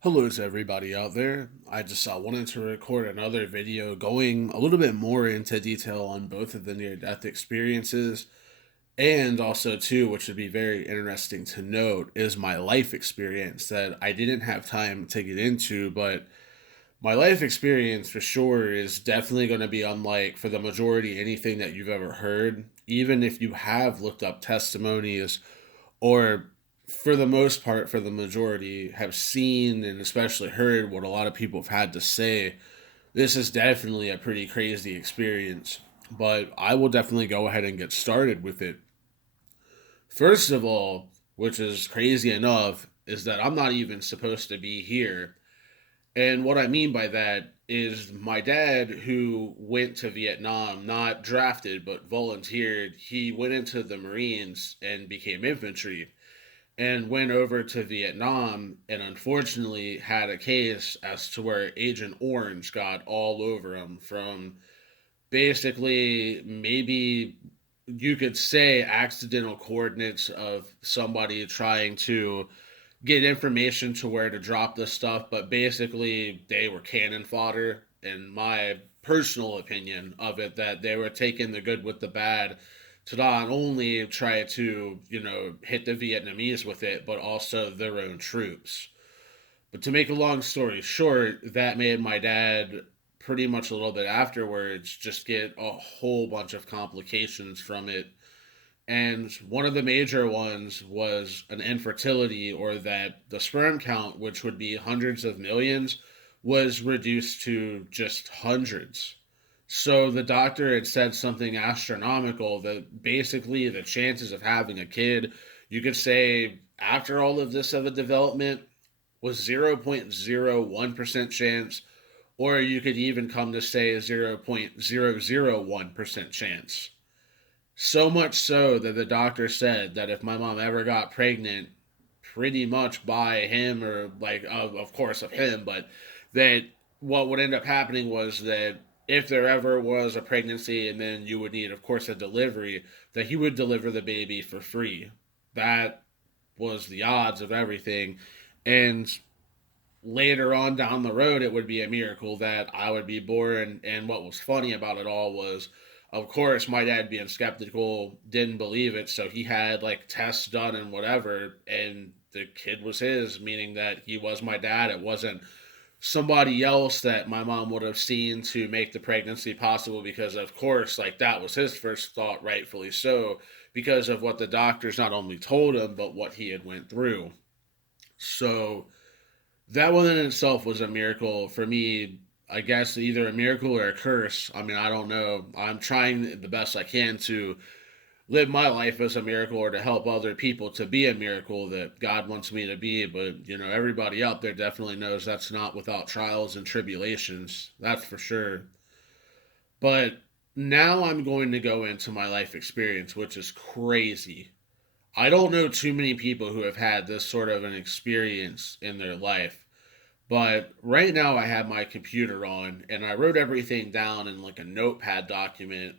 Hello to everybody out there. I just wanted to record another video going a little bit more into detail on both of the near death experiences, and also too, which would be very interesting to note, is my life experience that I didn't have time to get into. But my life experience for sure is definitely going to be unlike, for the majority, anything that you've ever heard, even if you have looked up testimonies, or for the most part, for the majority, have seen and especially heard what a lot of people have had to say. This is definitely a pretty crazy experience, but I will definitely go ahead and get started with it. First of all, which is crazy enough, is that I'm not even supposed to be here. And what I mean by that is my dad, who went to Vietnam, not drafted, but volunteered, he went into the Marines and became infantry and went over to Vietnam and unfortunately had a case as to where Agent Orange got all over him, from basically, maybe you could say, accidental coordinates of somebody trying to get information to where to drop this stuff, but basically they were cannon fodder, in my personal opinion of it, that they were taking the good with the bad to not only try to, hit the Vietnamese with it, but also their own troops. But to make a long story short, that made my dad pretty much a little bit afterwards just get a whole bunch of complications from it. And one of the major ones was an infertility, or that the sperm count, which would be hundreds of millions, was reduced to just hundreds. So the doctor had said something astronomical, that basically the chances of having a kid, you could say, after all of this of a development, was 0.01% chance, or you could even come to say a 0.001% chance. So much so that the doctor said that if my mom ever got pregnant, pretty much by him, or like, of course, of him, but that what would end up happening was that if there ever was a pregnancy and then you would need, of course, a delivery, that he would deliver the baby for free. That was the odds of everything. And later on down the road, it would be a miracle that I would be born. And what was funny about it all was, of course, my dad, being skeptical, didn't believe it. So he had like tests done and whatever, and the kid was his, meaning that he was my dad. It wasn't somebody else that my mom would have seen to make the pregnancy possible, because, of course, like, that was his first thought, rightfully so, because of what the doctors not only told him, but what he had went through. So that one in itself was a miracle for me. I guess either a miracle or a curse. I mean, I don't know. I'm trying the best I can to live my life as a miracle, or to help other people to be a miracle that God wants me to be. But, everybody out there definitely knows that's not without trials and tribulations. That's for sure. But now I'm going to go into my life experience, which is crazy. I don't know too many people who have had this sort of an experience in their life. But right now I have my computer on and I wrote everything down in like a notepad document.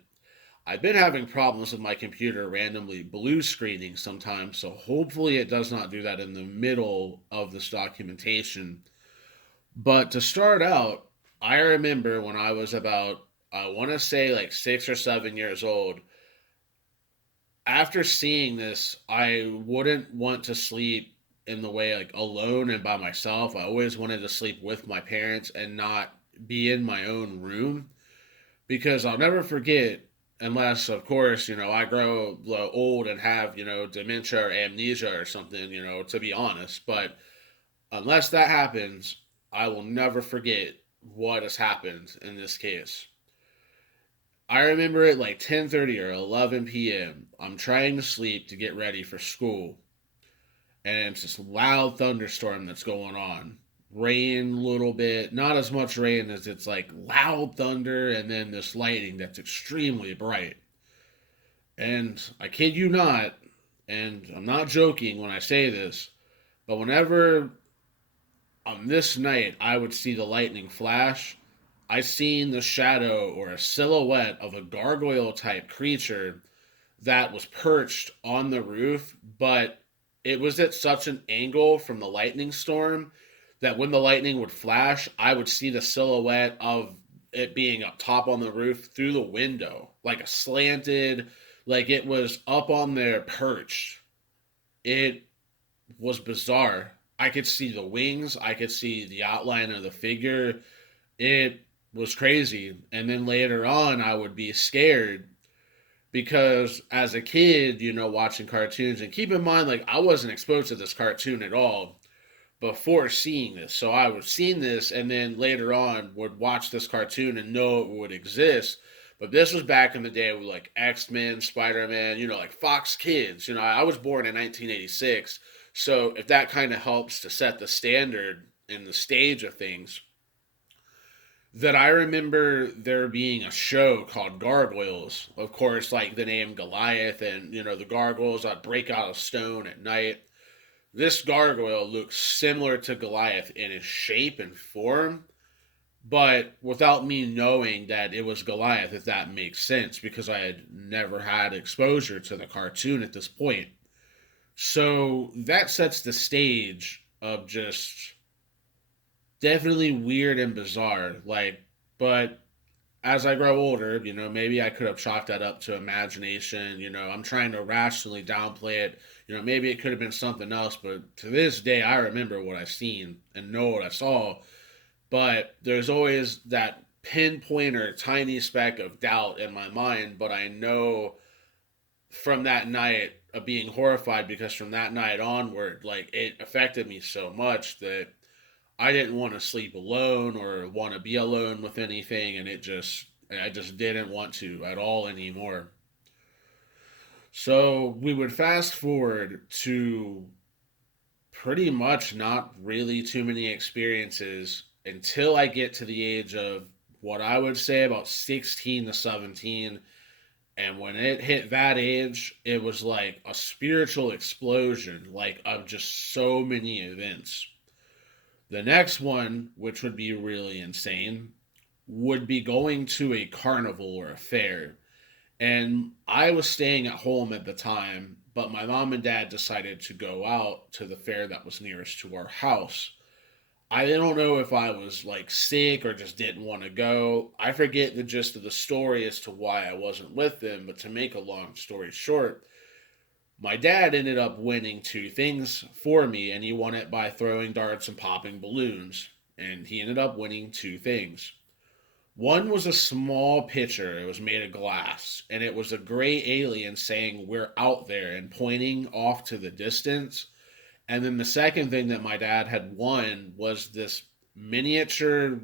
I've been having problems with my computer randomly blue screening sometimes, so hopefully it does not do that in the middle of this documentation. But to start out, I remember when I was about, I want to say, like 6 or 7 years old. After seeing this, I wouldn't want to sleep in the way, like, alone and by myself. I always wanted to sleep with my parents and not be in my own room, because I'll never forget, unless, of course, I grow old and have, dementia or amnesia or something, to be honest. But unless that happens, I will never forget what has happened in this case. I remember it like 10:30 or 11 p.m. I'm trying to sleep to get ready for school, and it's this loud thunderstorm that's going on. Rain a little bit, not as much rain as it's like loud thunder, and then this lightning that's extremely bright. And I kid you not, and I'm not joking when I say this, but whenever on this night I would see the lightning flash, I seen the shadow or a silhouette of a gargoyle type creature that was perched on the roof, but it was at such an angle from the lightning storm that when the lightning would flash, I would see the silhouette of it being up top on the roof through the window, like a slanted, like it was up on their perch. It was bizarre. I could see the wings, I could see the outline of the figure. It was crazy. And then later on, I would be scared because as a kid, watching cartoons, and keep in mind, like, I wasn't exposed to this cartoon at all before seeing this. So I was seeing this and then later on would watch this cartoon and know it would exist. But this was back in the day with like X-Men, Spider-Man, like Fox Kids. I was born in 1986. So if that kind of helps to set the standard and the stage of things, that I remember there being a show called Gargoyles. Of course, like the name Goliath and, the gargoyles that break out of stone at night. This gargoyle looks similar to Goliath in his shape and form, but without me knowing that it was Goliath, if that makes sense, because I had never had exposure to the cartoon at this point. So that sets the stage of just definitely weird and bizarre. Like, but as I grow older, maybe I could have chalked that up to imagination. I'm trying to rationally downplay it. Maybe it could have been something else, but to this day, I remember what I've seen and know what I saw. But there's always that pinpoint or tiny speck of doubt in my mind. But I know from that night of being horrified, because from that night onward, like, it affected me so much that I didn't want to sleep alone or want to be alone with anything, and I just didn't want to at all anymore. So we would fast forward to pretty much not really too many experiences until I get to the age of what I would say about 16 to 17. And when it hit that age, it was like a spiritual explosion, like of just so many events. The next one, which would be really insane, would be going to a carnival or a fair. And I was staying at home at the time, but my mom and dad decided to go out to the fair that was nearest to our house. I don't know if I was like sick or just didn't want to go. I forget the gist of the story as to why I wasn't with them, but to make a long story short, my dad ended up winning two things for me, and he won it by throwing darts and popping balloons. And he ended up winning two things. One was a small pitcher, it was made of glass, and it was a gray alien saying, "We're out there," and pointing off to the distance. And then the second thing that my dad had won was this miniature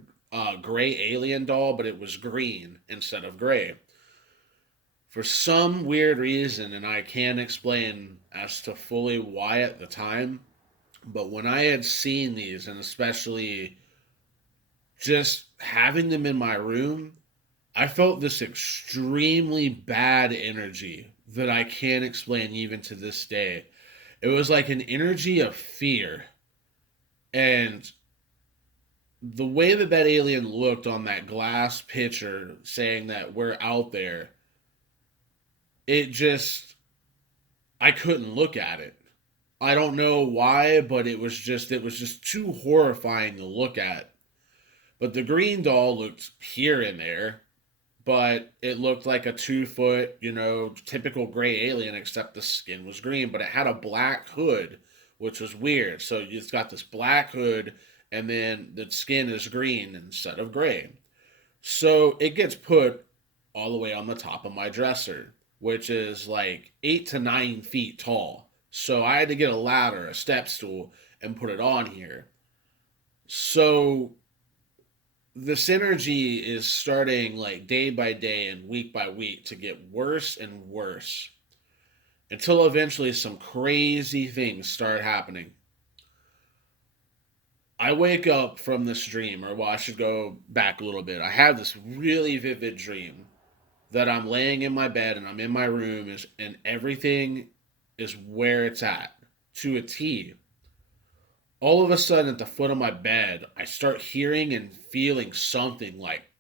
gray alien doll, but it was green instead of gray. For some weird reason, and I can't explain as to fully why at the time, but when I had seen these, and especially just having them in my room, I felt this extremely bad energy that I can't explain even to this day. It was like an energy of fear. And the way that that alien looked on that glass pitcher saying that we're out there, it just, I couldn't look at it. I don't know why, but it was just too horrifying to look at. But the green doll looked here and there, but it looked like a 2 foot, typical gray alien, except the skin was green, but it had a black hood, which was weird. So it's got this black hood, and then the skin is green instead of gray. So it gets put all the way on the top of my dresser, which is like 8 to 9 feet tall. So I had to get a ladder, a step stool, and put it on here. So the synergy is starting like day by day and week by week to get worse and worse until eventually some crazy things start happening. I wake up from this dream, or well, I should go back a little bit. I have this really vivid dream that I'm laying in my bed and I'm in my room, and everything is where it's at to a T. All of a sudden, at the foot of my bed, I start hearing and feeling something like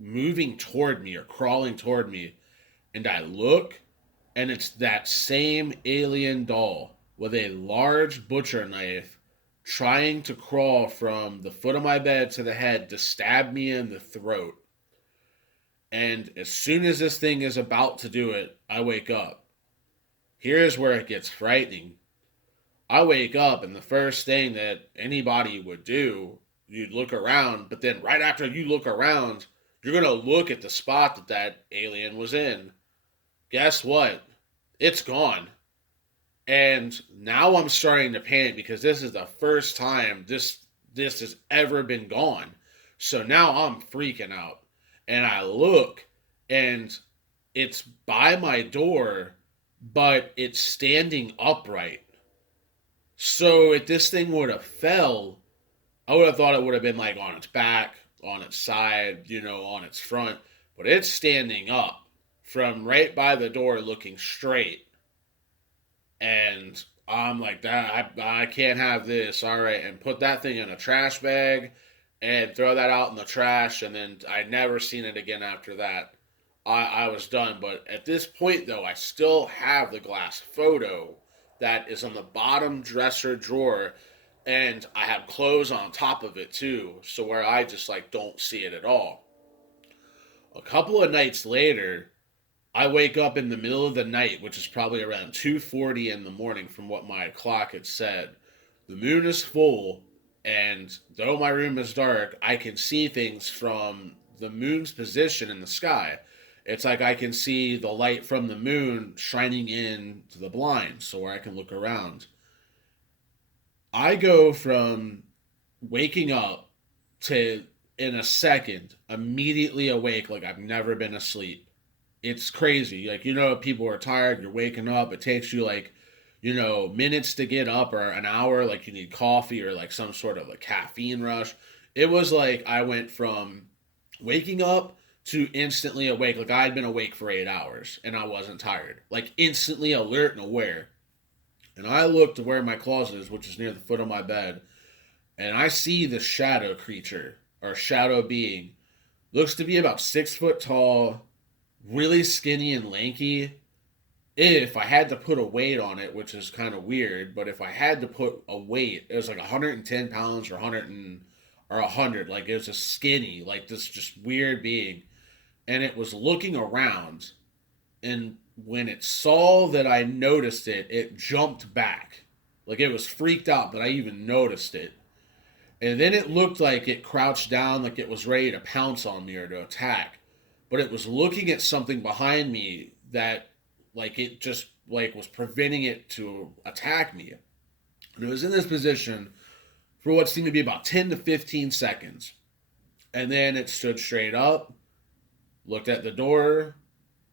moving toward me or crawling toward me. And I look, and it's that same alien doll with a large butcher knife trying to crawl from the foot of my bed to the head to stab me in the throat. And as soon as this thing is about to do it, I wake up. Here's where it gets frightening. I wake up, and the first thing that anybody would do, you'd look around, but then right after you look around, you're going to look at the spot that that alien was in. Guess what? It's gone. And now I'm starting to panic because this is the first time this has ever been gone. So now I'm freaking out. And I look, and it's by my door, but it's standing upright. So if this thing would have fell, I would have thought it would have been like on its back, on its side, on its front. But it's standing up from right by the door looking straight. And I'm like, that I can't have this. All right, and put that thing in a trash bag and throw that out in the trash. And then I never seen it again after that. I was done. But at this point, though, I still have the glass photo that is on the bottom dresser drawer, and I have clothes on top of it too, so where I just like don't see it at all. A couple of nights later, I wake up in the middle of the night, which is probably around 2:40 in the morning from what my clock had said. The moon is full, and though my room is dark, I can see things from the moon's position in the sky. It's like I can see the light from the moon shining into the blinds so where I can look around. I go from waking up to in a second immediately awake like I've never been asleep. It's crazy. Like, people are tired, you're waking up, it takes you like, minutes to get up or an hour, like you need coffee or like some sort of a caffeine rush. It was like I went from waking up to instantly awake. Like I had been awake for 8 hours and I wasn't tired. Like instantly alert and aware. And I look to where my closet is, which is near the foot of my bed, and I see the shadow creature or shadow being. Looks to be about 6 foot tall, really skinny and lanky. If I had to put a weight on it, which is kind of weird, but if I had to put a weight, it was like 110 pounds or 100. Like it was a skinny, like this just weird being, and it was looking around. And when it saw that I noticed it, it jumped back, like it was freaked out that I even noticed it. And then it looked like it crouched down, like it was ready to pounce on me or to attack. But it was looking at something behind me that, like, it just like was preventing it to attack me. And it was in this position for what seemed to be about 10 to 15 seconds. And then it stood straight up, looked at the door,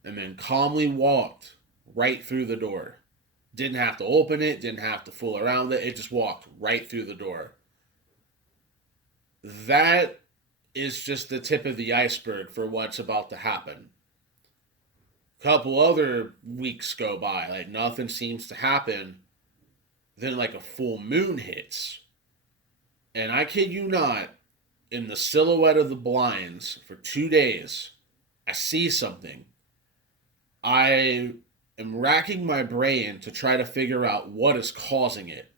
and then calmly walked right through the door. Didn't have to open it, didn't have to fool around it. It just walked right through the door. That is just the tip of the iceberg for what's about to happen. A couple other weeks go by, like nothing seems to happen. Then, like a full moon hits. And I kid you not, in the silhouette of the blinds for 2 days, I see something. I am racking my brain to try to figure out what is causing it.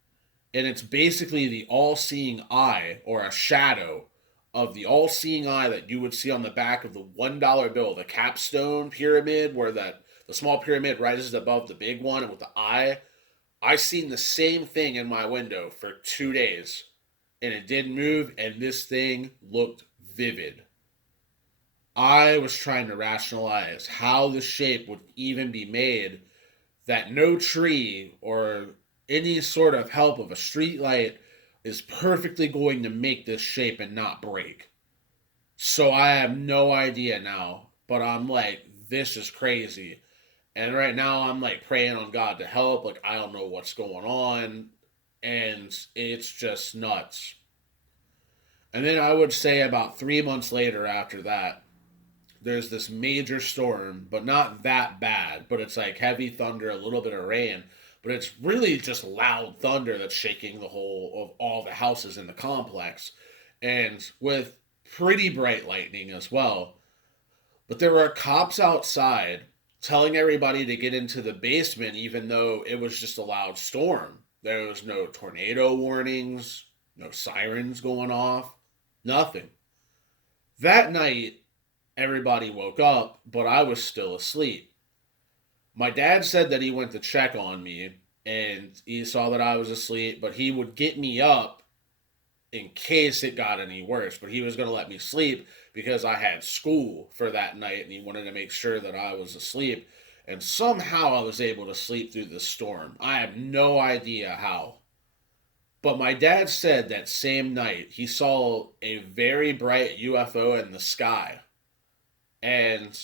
And it's basically the all seeing eye or a shadow of the all seeing eye that you would see on the back of the $1 bill, the capstone pyramid, where the small pyramid rises above the big one, and with the eye. I seen the same thing in my window for 2 days, and it didn't move, and this thing looked vivid. I was trying to rationalize how the shape would even be made that no tree or any sort of help of a street light is perfectly going to make this shape and not break. So I have no idea now, but I'm like, this is crazy. And right now I'm like praying on God to help. Like, I don't know what's going on. And it's just nuts. And then I would say about 3 months later after that, there's this major storm, but not that bad. But it's like heavy thunder, a little bit of rain. But it's really just loud thunder that's shaking the whole of all the houses in the complex. And with pretty bright lightning as well. But there were cops outside telling everybody to get into the basement, even though it was just a loud storm. There was no tornado warnings, no sirens going off, nothing. That night, everybody woke up, but I was still asleep. My dad said that he went to check on me and he saw that I was asleep, but he would get me up in case it got any worse. But he was going to let me sleep because I had school for that night and he wanted to make sure that I was asleep. And somehow I was able to sleep through the storm. I have no idea how. But my dad said that same night he saw a very bright UFO in the sky. And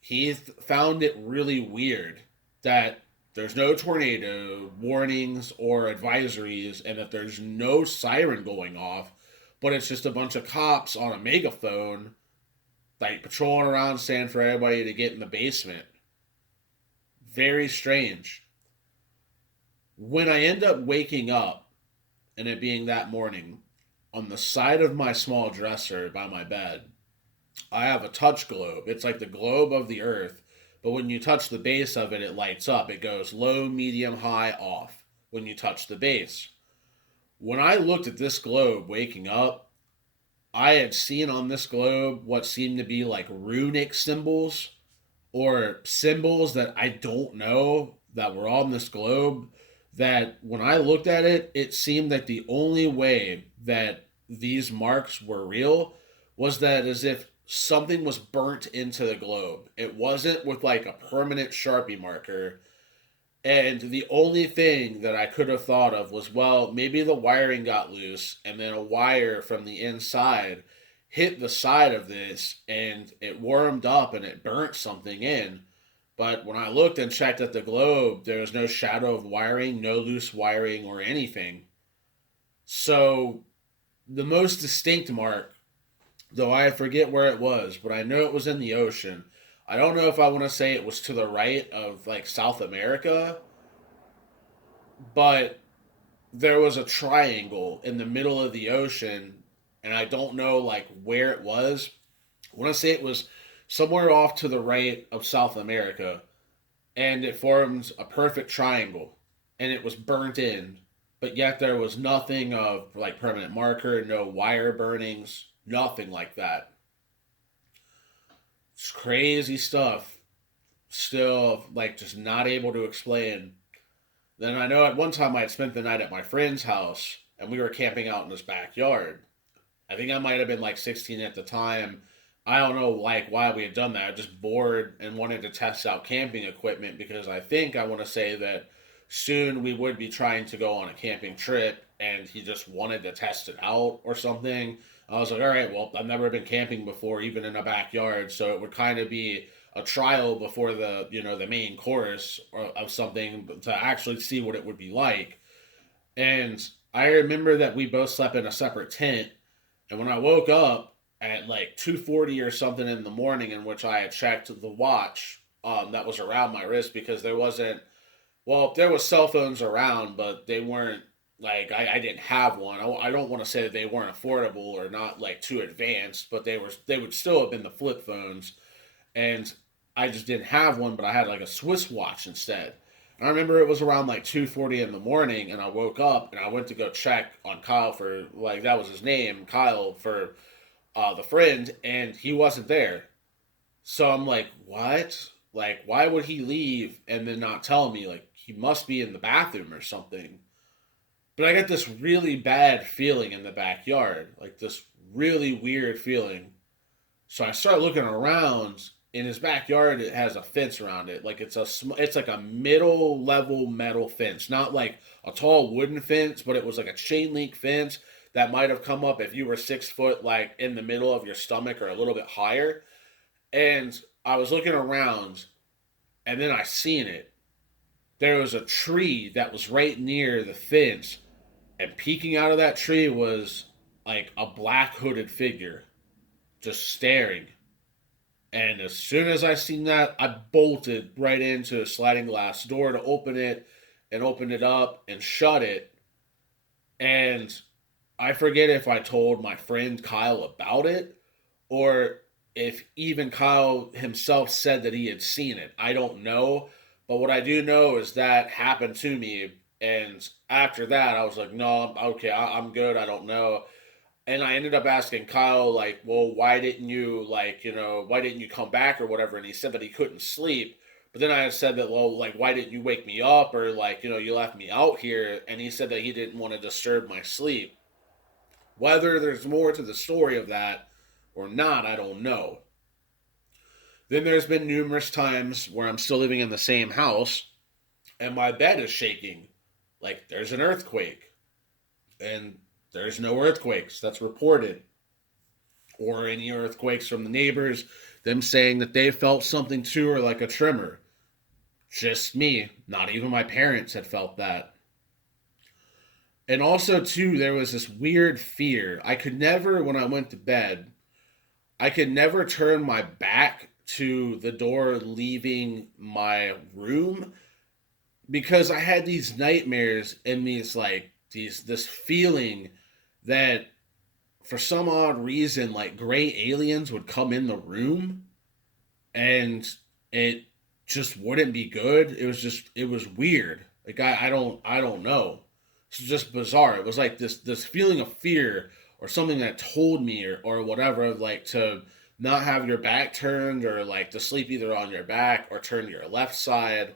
he found it really weird that there's no tornado warnings or advisories and that there's no siren going off, but it's just a bunch of cops on a megaphone, like patrolling around saying for everybody to get in the basement. Very strange. When I end up waking up and it being that morning, on the side of my small dresser by my bed, I have a touch globe. It's like the globe of the earth, but when you touch the base of it, it lights up. It goes low, medium, high, off when you touch the base. When I looked at this globe waking up, I had seen on this globe what seemed to be like runic symbols or symbols that I don't know that were on this globe. That when I looked at it, it seemed like the only way that these marks were real was that as if something was burnt into the globe. It wasn't with like a permanent Sharpie marker. And the only thing that I could have thought of was, well, maybe the wiring got loose and then a wire from the inside hit the side of this and it warmed up and it burnt something in. But when I looked and checked at the globe, there was no shadow of wiring, no loose wiring or anything. So the most distinct mark, though I forget where it was, but I know it was in the ocean. I don't know if I want to say it was to the right of like South America, but there was a triangle in the middle of the ocean, and I don't know like where it was. I want to say it was somewhere off to the right of South America, and it forms a perfect triangle, and it was burnt in, but yet there was nothing of like permanent marker, no wire burnings, nothing like that. It's crazy stuff. Still, like, just not able to explain. Then I know at one time I had spent the night at my friend's house and we were camping out in his backyard. I think I might have been like 16 at the time. I don't know like why we had done that. I was just bored and wanted to test out camping equipment because I think I want to say that soon we would be trying to go on a camping trip and he just wanted to test it out or something. I was like, all right, well, I've never been camping before, even in a backyard, so it would kind of be a trial before the main course of something to actually see what it would be like. And I remember that we both slept in a separate tent. And when I woke up at like 2:40 or something in the morning, in which I had checked the watch that was around my wrist because there wasn't, well, there was cell phones around, but they weren't like I didn't have one. I don't want to say that they weren't affordable or not like too advanced, but they would still have been the flip phones, and I just didn't have one, but I had like a Swiss watch instead. And I remember it was around like 2:40 in the morning, and I woke up and I went to go check on Kyle for like that was his name, Kyle for the friend, and he wasn't there. So I'm like, what? Like, why would he leave and then not tell me? Like, he must be in the bathroom or something. But I got this really bad feeling in the backyard, like this really weird feeling. So I start looking around. In his backyard, it has a fence around it. Like it's like a middle level metal fence, not like a tall wooden fence, but it was like a chain link fence that might have come up if you were 6 foot, like in the middle of your stomach or a little bit higher. And I was looking around, and then I seen it. There was a tree that was right near the fence, and peeking out of that tree was like a black hooded figure just staring. And as soon as I seen that, I bolted right into a sliding glass door to open it and open it up and shut it. And I forget if I told my friend Kyle about it or if even Kyle himself said that he had seen it. I don't know. But what I do know is that happened to me And after that, I was like, no, okay, I'm good. I don't know. And I ended up asking Kyle, like, well, why didn't you, like, why didn't you come back or whatever? And he said that he couldn't sleep. But then I had said that, well, like, why didn't you wake me up or, like, you left me out here? And he said that he didn't want to disturb my sleep. Whether there's more to the story of that or not, I don't know. Then there's been numerous times where I'm still living in the same house and my bed is shaking. Like, there's an earthquake. And there's no earthquakes that's reported, or any earthquakes from the neighbors, them saying that they felt something too, or like a tremor. Just me. Not even my parents had felt that. And also, too, there was this weird fear. I could never, when I went to bed, I could never turn my back to the door leaving my room because I had these nightmares and this feeling that for some odd reason, like gray aliens would come in the room and it just wouldn't be good. It was weird. Like I don't know. It's just bizarre. It was like this feeling of fear or something that told me or whatever, like to not have your back turned or like to sleep either on your back or turn to your left side,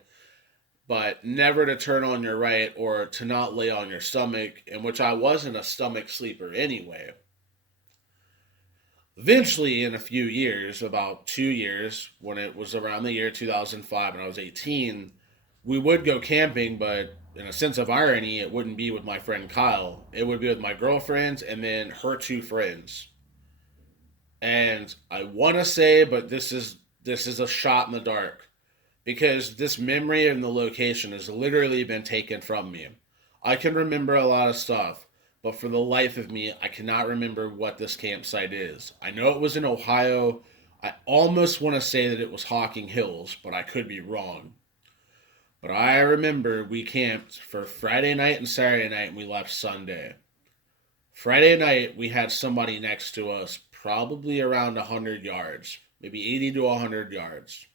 but never to turn on your right or to not lay on your stomach, in which I wasn't a stomach sleeper anyway. Eventually, in a few years, about 2 years, when it was around the year 2005 and I was 18, we would go camping, but in a sense of irony, it wouldn't be with my friend Kyle. It would be with my girlfriend and then her two friends. And I want to say, but this is a shot in the dark because this memory and the location has literally been taken from me. I can remember a lot of stuff, but for the life of me, I cannot remember what this campsite is. I know it was in Ohio. I almost want to say that it was Hocking Hills, but I could be wrong. But I remember we camped for Friday night and Saturday night, and we left Sunday. Friday night, we had somebody next to us, probably around 100 yards, maybe 80 to 100 yards.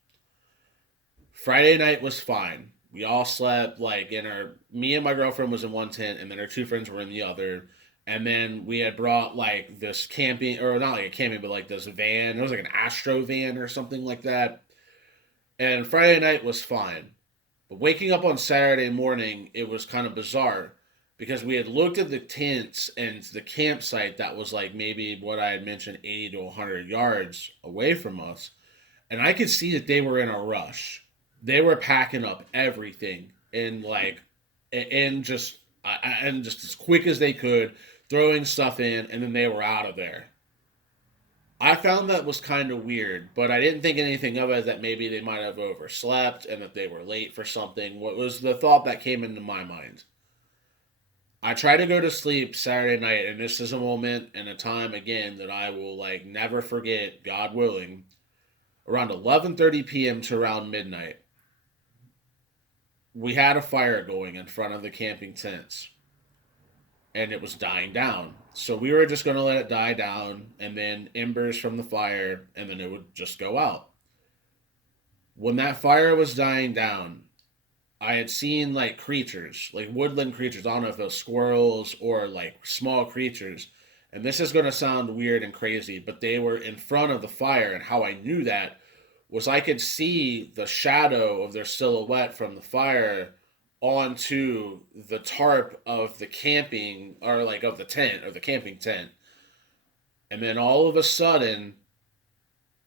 Friday night was fine. We all slept like in our. Me and my girlfriend was in one tent, and then our two friends were in the other. And then we had brought like this camping, or not like a camping, but like this van. It was like an Astro van or something like that. And Friday night was fine. But waking up on Saturday morning, it was kind of bizarre because we had looked at the tents and the campsite that was like maybe what I had mentioned 80 to 100 yards away from us. And I could see that they were in a rush. They were packing up everything and like and just as quick as they could, throwing stuff in, and then they were out of there. I found that was kind of weird, but I didn't think anything of it that maybe they might have overslept and that they were late for something. What was the thought that came into my mind? I try to go to sleep Saturday night, and this is a moment and a time again that I will like never forget, God willing. Around 11:30 p.m. to around midnight, we had a fire going in front of the camping tents, and it was dying down. So we were just going to let it die down, and then embers from the fire, and then it would just go out. When that fire was dying down, I had seen like creatures, like woodland creatures. I don't know if it was squirrels or like small creatures. And this is going to sound weird and crazy, but they were in front of the fire. And how I knew that was I could see the shadow of their silhouette from the fire onto the tarp of the camping or like of the tent or the camping tent. And then all of a sudden,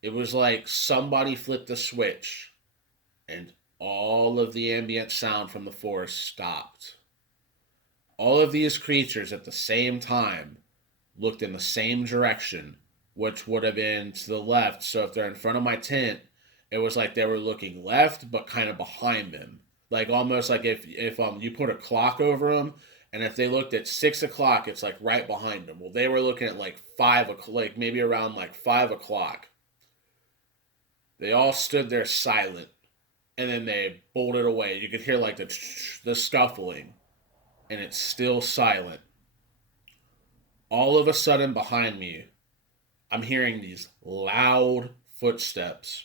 it was like somebody flipped a switch and all of the ambient sound from the forest stopped. All of these creatures at the same time looked in the same direction, which would have been to the left. So if they're in front of my tent, it was like they were looking left, but kind of behind them. Like almost like if you put a clock over them, and if they looked at 6 o'clock, it's like right behind them. Well, they were looking at like 5 o'clock, like maybe around like 5 o'clock. They all stood there silent, and then they bolted away. You could hear like the scuffling, and it's still silent. All of a sudden, behind me, I'm hearing these loud footsteps,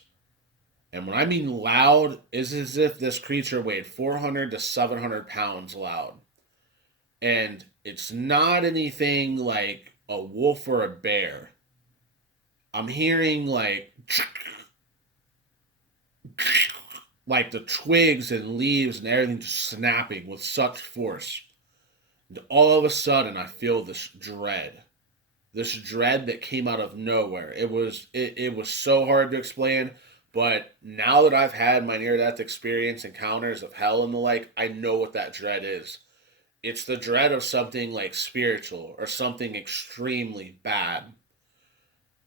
And when I mean loud, it's as if this creature weighed 400 to 700 pounds loud. And it's not anything like a wolf or a bear. I'm hearing like the twigs and leaves and everything just snapping with such force. And all of a sudden I feel this dread. This dread that came out of nowhere. It was so hard to explain, but now that I've had my near death experience, encounters of hell and the like, I know what that dread is. It's the dread of something like spiritual or something extremely bad.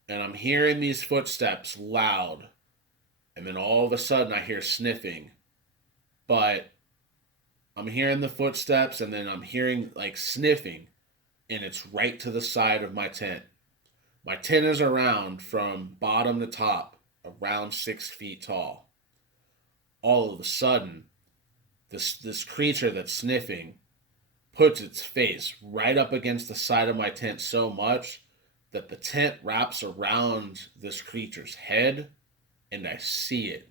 And I'm hearing these footsteps loud, and then all of a sudden I hear sniffing. But I'm hearing the footsteps, and then I'm hearing like sniffing, and it's right to the side of my tent. My tent is around from bottom to top, around 6 feet tall. All of a sudden, this creature that's sniffing puts its face right up against the side of my tent so much that the tent wraps around this creature's head, and I see it.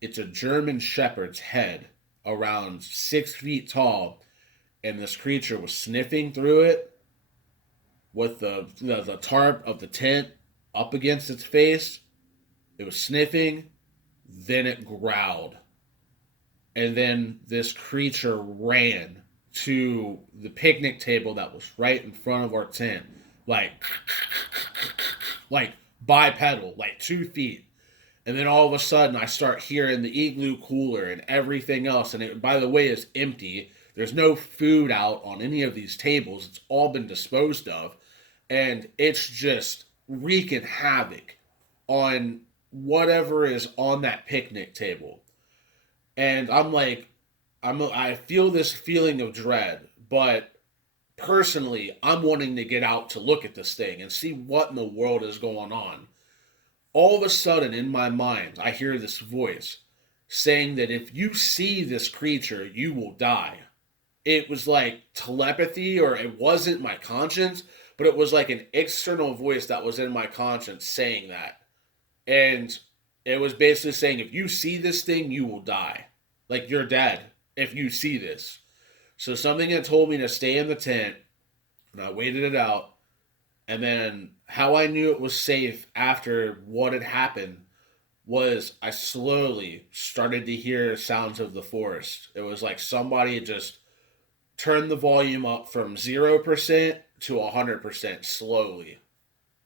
It's a German Shepherd's head, around 6 feet tall, and this creature was sniffing through it with the tarp of the tent up against its face. It was sniffing, then it growled. And then this creature ran to the picnic table that was right in front of our tent, like, like bipedal, like 2 feet. And then all of a sudden, I start hearing the igloo cooler and everything else. And it, by the way, is empty. There's no food out on any of these tables. It's all been disposed of. And it's just wreaking havoc on whatever is on that picnic table. And I'm like, I feel this feeling of dread, but personally, I'm wanting to get out to look at this thing and see what in the world is going on. All of a sudden, in my mind, I hear this voice saying that if you see this creature, you will die. It was like telepathy, or it wasn't my conscience, but it was like an external voice that was in my conscience saying that. And it was basically saying, if you see this thing, you will die. Like, you're dead if you see this. So something had told me to stay in the tent, and I waited it out. And then how I knew it was safe after what had happened was I slowly started to hear sounds of the forest. It was like somebody just turned the volume up from 0% to 100% slowly.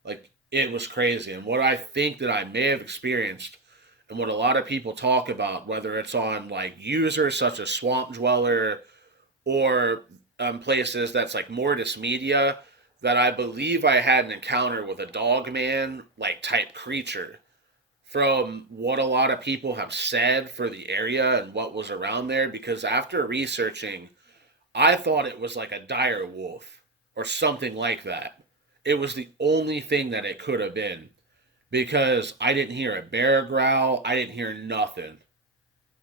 Like, it was crazy. And what I think that I may have experienced, and what a lot of people talk about, whether it's on like users such as Swamp Dweller or places that's like Mortis Media, that I believe I had an encounter with a dog man like type creature. From what a lot of people have said for the area and what was around there, because after researching, I thought it was like a dire wolf or something like that. It was the only thing that it could have been, because I didn't hear a bear growl, I didn't hear nothing.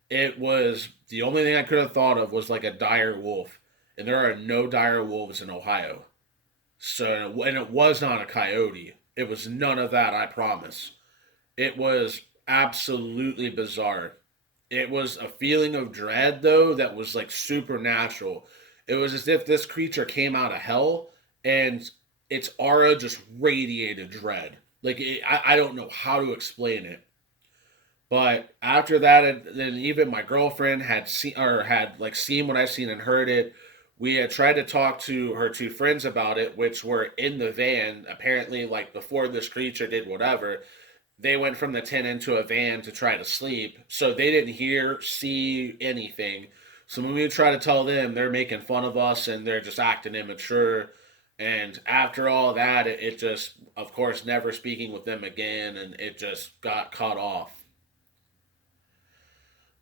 It was the only thing I could have thought of was like a dire wolf, and there are no dire wolves in Ohio. So, and it was not a coyote. It was none of that, I promise. It was absolutely bizarre. It was a feeling of dread, though, that was like supernatural. It was as if this creature came out of hell, and its aura just radiated dread. Like, I don't know how to explain it. But after that, then even my girlfriend had seen, or had like seen what I've seen and heard it. We had tried to talk to her two friends about it, which were in the van. Apparently, like before this creature did whatever, they went from the tent into a van to try to sleep. So they didn't hear, see anything. So when we try to tell them, they're making fun of us and they're just acting immature. And after all that, it just, of course, never speaking with them again, and it just got cut off.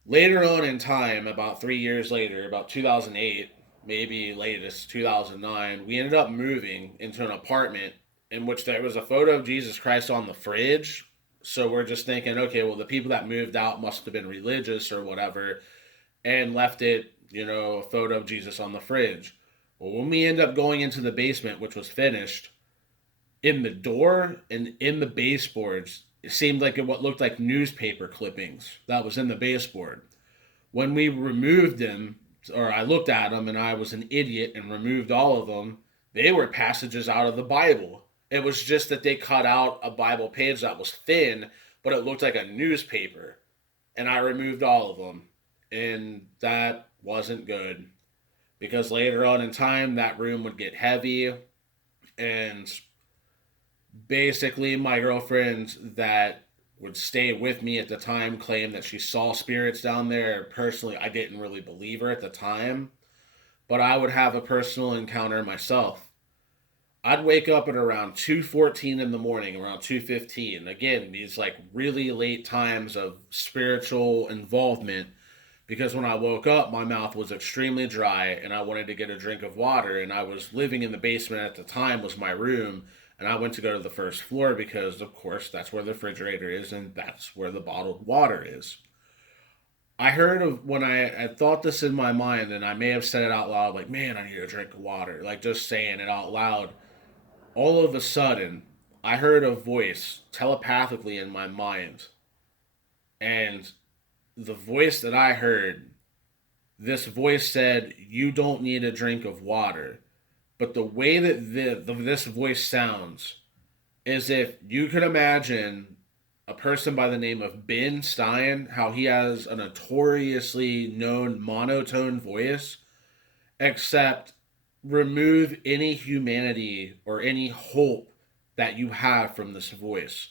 Later on in time, about 3 years later, about 2008, maybe latest 2009, we ended up moving into an apartment in which there was a photo of Jesus Christ on the fridge. So we're just thinking, okay, well, the people that moved out must have been religious or whatever and left it, a photo of Jesus on the fridge. Well, when we end up going into the basement, which was finished, in the door and in the baseboards, it seemed like what looked like newspaper clippings that was in the baseboard. When we removed them, or I looked at them and I was an idiot and removed all of them, they were passages out of the Bible. It was just that they cut out a Bible page that was thin, but it looked like a newspaper. And I removed all of them. And that wasn't good because later on in time, that room would get heavy. And basically, my girlfriend that would stay with me at the time claimed that she saw spirits down there. Personally, I didn't really believe her at the time, but I would have a personal encounter myself. I'd wake up at around 2:14 in the morning, around 2:15. Again, these like really late times of spiritual involvement because when I woke up, my mouth was extremely dry and I wanted to get a drink of water. And I was living in the basement at the time, was my room. And I went to go to the first floor because, of course, that's where the refrigerator is and that's where the bottled water is. I heard of when I thought this in my mind, and I may have said it out loud, like, man, I need a drink of water. Like, just saying it out loud. All of a sudden, I heard a voice telepathically in my mind. And the voice that I heard, this voice said, "You don't need a drink of water." But the way that this voice sounds is if you could imagine a person by the name of Ben Stein, how he has a notoriously known monotone voice, except remove any humanity or any hope that you have from this voice.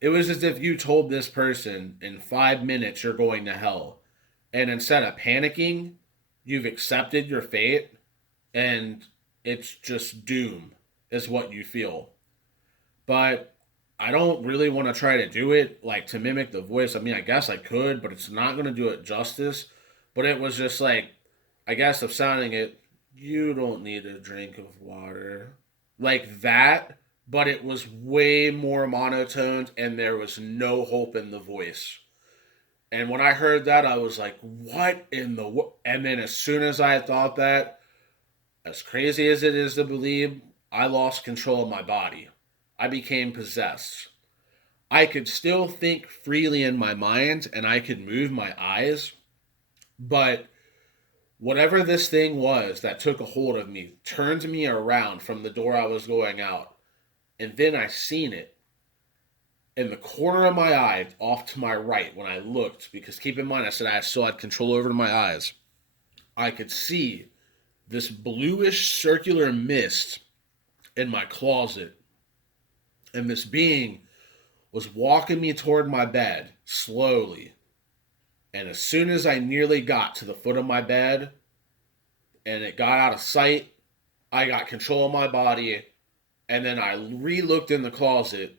It was as if you told this person in 5 minutes you're going to hell. And instead of panicking, you've accepted your fate and it's just doom, is what you feel. But I don't really want to try to do it like to mimic the voice. I mean, I guess I could, but it's not going to do it justice. But it was just like, I guess of sounding it, "You don't need a drink of water." Like that, but it was way more monotoned and there was no hope in the voice. And when I heard that, I was like, what in the. And then as soon as I thought that, as crazy as it is to believe, I lost control of my body. I became possessed. I could still think freely in my mind and I could move my eyes, but whatever this thing was that took a hold of me turned me around from the door I was going out. And then I seen it in the corner of my eye off to my right when I looked, because keep in mind I said I still had control over my eyes. I could see this bluish circular mist in my closet, and this being was walking me toward my bed slowly. And as soon as I nearly got to the foot of my bed and it got out of sight, I got control of my body. And then I re looked in the closet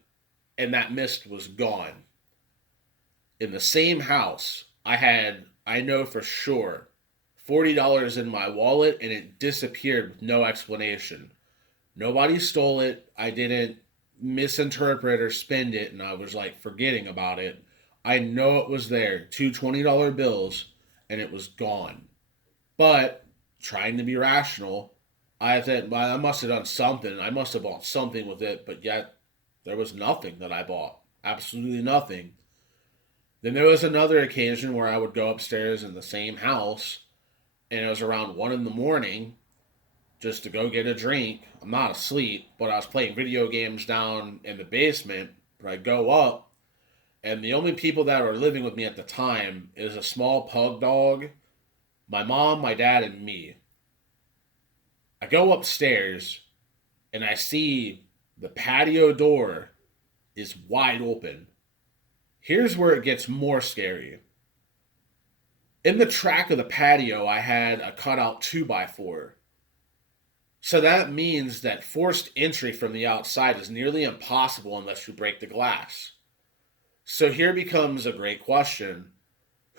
and that mist was gone. In the same house, I know for sure, $40 in my wallet and it disappeared with no explanation. Nobody stole it. I didn't misinterpret or spend it, and I was like forgetting about it. I know it was there, two $20 bills, and it was gone. But trying to be rational, I thought, well, I must have done something. I must have bought something with it, but yet there was nothing that I bought. Absolutely nothing. Then there was another occasion where I would go upstairs in the same house, and it was around 1 in the morning just to go get a drink. I'm not asleep, but I was playing video games down in the basement. But I go up, and the only people that were living with me at the time is a small pug dog, my mom, my dad, and me. I go upstairs, and I see the patio door is wide open. Here's where it gets more scary. In the track of the patio, I had a cutout 2x4. So that means that forced entry from the outside is nearly impossible unless you break the glass. So here becomes a great question.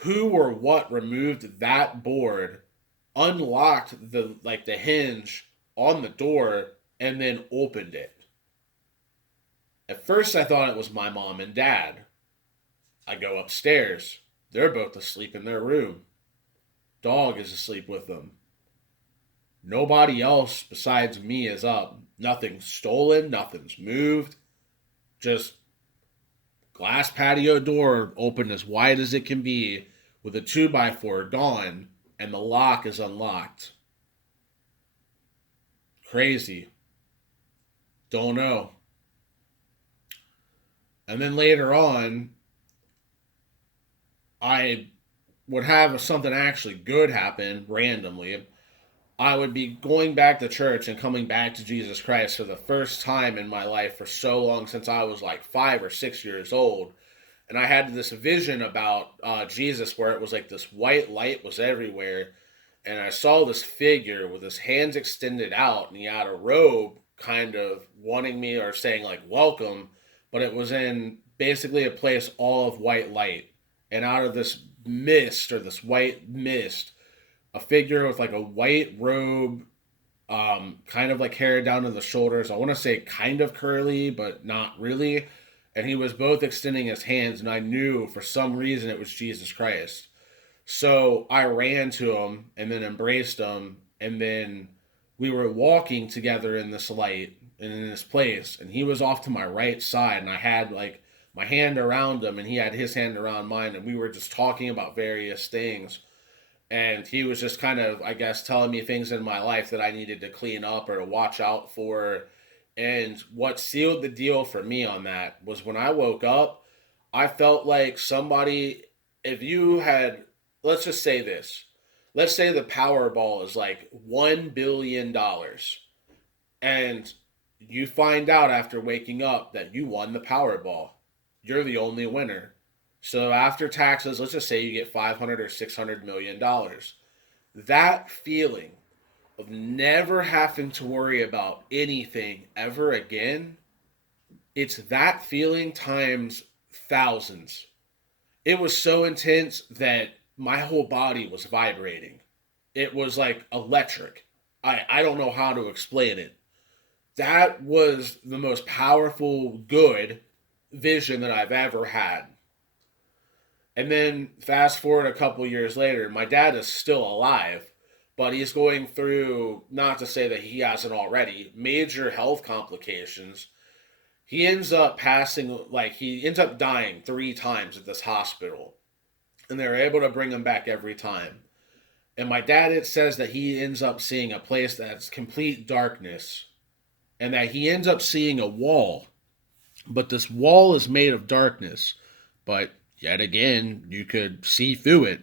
Who or what removed that board, unlocked the hinge on the door, and then opened it? At first I thought it was my mom and dad. I go upstairs. They're both asleep in their room. Dog is asleep with them. Nobody else besides me is up. Nothing's stolen, nothing's moved. Just glass patio door open as wide as it can be with a 2x4 gone, and the lock is unlocked. Crazy. Don't know. And then later on, I would have something actually good happen randomly. I would be going back to church and coming back to Jesus Christ for the first time in my life for so long, since I was like 5 or 6 years old. And I had this vision about Jesus where it was like this white light was everywhere. And I saw this figure with his hands extended out, and he had a robe kind of wanting me or saying like welcome, but it was in basically a place all of white light. And out of this mist, or this white mist, a figure with like a white robe, kind of like hair down to the shoulders. I want to say kind of curly, but not really. And he was both extending his hands, and I knew for some reason it was Jesus Christ. So I ran to him and then embraced him, and then we were walking together in this light and in this place, and he was off to my right side, and I had like my hand around him, and he had his hand around mine, and we were just talking about various things. And he was just kind of, I guess, telling me things in my life that I needed to clean up or to watch out for. And what sealed the deal for me on that was when I woke up, I felt like somebody, if you had, let's just say this, let's say the Powerball is like $1 billion, and you find out after waking up that you won the Powerball. You're the only winner. So after taxes, let's just say you get 500 or $600 million. That feeling of never having to worry about anything ever again, it's that feeling times thousands. It was so intense that my whole body was vibrating. It was like electric. I don't know how to explain it. That was the most powerful, good vision that I've ever had. And then fast forward a couple years later, my dad is still alive, but he's going through, not to say that he hasn't already, major health complications. He ends up passing, like, he ends up dying 3 times at this hospital. And they're able to bring him back every time. And my dad, it says that he ends up seeing a place that's complete darkness, and that he ends up seeing a wall. But this wall is made of darkness. But yet again, you could see through it.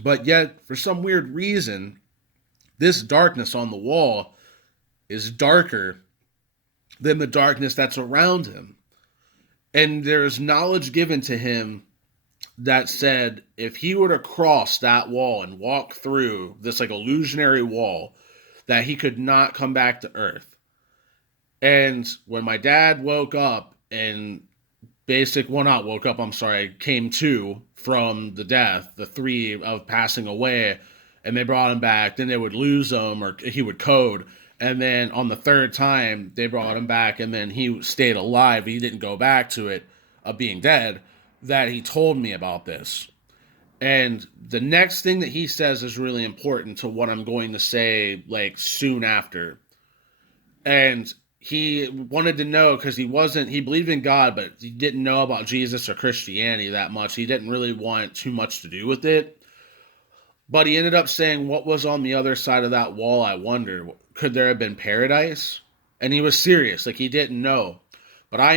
But yet, for some weird reason, this darkness on the wall is darker than the darkness that's around him. And there's knowledge given to him that said if he were to cross that wall and walk through this like illusionary wall, that he could not come back to Earth. And when my dad woke up and well, not woke up, I'm sorry, came to from the death, the 3 of passing away, and they brought him back, then they would lose him or he would code. And then on the 3rd time, they brought him back, and then he stayed alive. He didn't go back to it of being dead, that he told me about this. And the next thing that he says is really important to what I'm going to say, like, soon after. And he wanted to know because he believed in God, but he didn't know about Jesus or Christianity that much. He didn't really want too much to do with it. But he ended up saying, what was on the other side of that wall, I wonder? Could there have been paradise? And he was serious, like he didn't know. But I